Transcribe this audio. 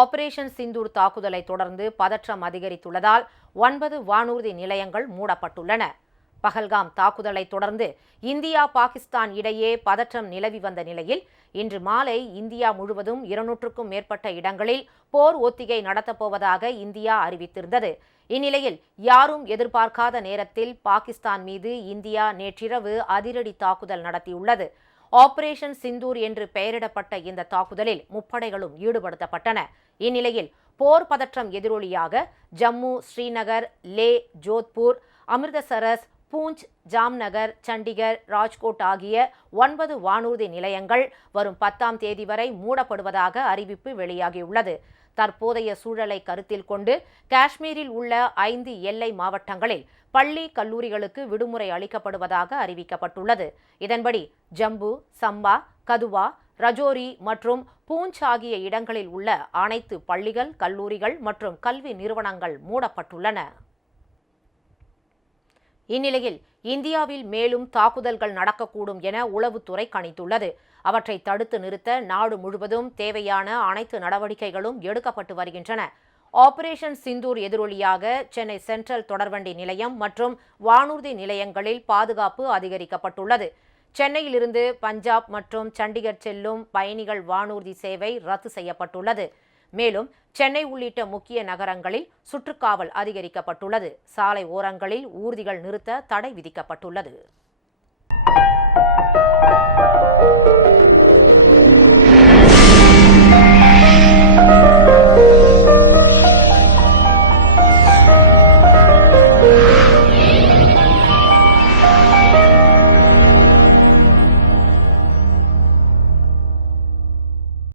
Operation Sindoor தாக்குதலை தொடர்ந்து பதற்றம் அதிகரித்துள்ளதால் ஒன்பது வானூர்தி நிலையங்கள் மூடப்பட்டுள்ளன. பகல்காம் தாக்குதலை தொடர்ந்து இந்தியா பாகிஸ்தான் இடையே பதற்றம் நிலவி வந்த நிலையில் இன்று மாலை இந்தியா முழுவதும் இருநூற்றுக்கும் மேற்பட்ட இடங்களில் போர் ஒத்திகை நடத்தப்போவதாக இந்தியா அறிவித்திருந்தது. இந்நிலையில் யாரும் எதிர்பார்க்காத நேரத்தில் பாகிஸ்தான் மீது இந்தியா நேற்றிரவு அதிரடி தாக்குதல் நடத்தியுள்ளது. ஆபரேஷன் சிந்தூர் என்று பெயரிடப்பட்ட இந்த தாக்குதலில் முப்படைகளும் ஈடுபடுத்தப்பட்டன. இந்நிலையில் போர் பதற்றம் எதிரொலியாக ஜம்மு ஸ்ரீநகர் லே ஜோத்பூர் அமிர்தசரஸ் பூஞ்ச் ஜாம்நகர் சண்டிகர் ராஜ்கோட் ஆகிய ஒன்பது வானூர்தி நிலையங்கள் வரும் பத்தாம் தேதி வரை மூடப்படுவதாக அறிவிப்பு வெளியாகியுள்ளது. தற்போதைய சூழலை கருத்தில் கொண்டு காஷ்மீரில் உள்ள ஐந்து எல்லை மாவட்டங்களில் பள்ளி கல்லூரிகளுக்கு விடுமுறை அளிக்கப்படுவதாக அறிவிக்கப்பட்டுள்ளது. இதன்படி ஜம்பு சம்பா கதுவா ரஜோரி மற்றும் பூஞ்ச் ஆகிய இடங்களில் உள்ள அனைத்து பள்ளிகள் கல்லூரிகள் மற்றும் கல்வி நிறுவனங்கள் மூடப்பட்டுள்ளன. இந்நிலையில் இந்தியாவில் மேலும் தாக்குதல்கள் நடக்கக்கூடும் என உளவுத்துறை கணித்துள்ளது. அவற்றை தடுத்து நிறுத்த நாடு முழுவதும் தேவையான அனைத்து நடவடிக்கைகளும் எடுக்கப்பட்டு வருகின்றன. ஆபரேஷன் சிந்தூர் எதிரொலியாக சென்னை சென்ட்ரல் தொடர்வண்டி நிலையம் மற்றும் வானூர்தி நிலையங்களில் பாதுகாப்பு அதிகரிக்கப்பட்டுள்ளது. சென்னையிலிருந்து பஞ்சாப் மற்றும் சண்டிகர் செல்லும் பயணிகள் வானூர்தி சேவை ரத்து செய்யப்பட்டுள்ளது. மேலும் சென்னை உள்ளிட்ட முக்கிய நகரங்களில் சுற்றுக்காவல் அதிகரிக்கப்பட்டுள்ளது. சாலை ஓரங்களில் ஊர்திகள் நிறுத்த தடை விதிக்கப்பட்டுள்ளது.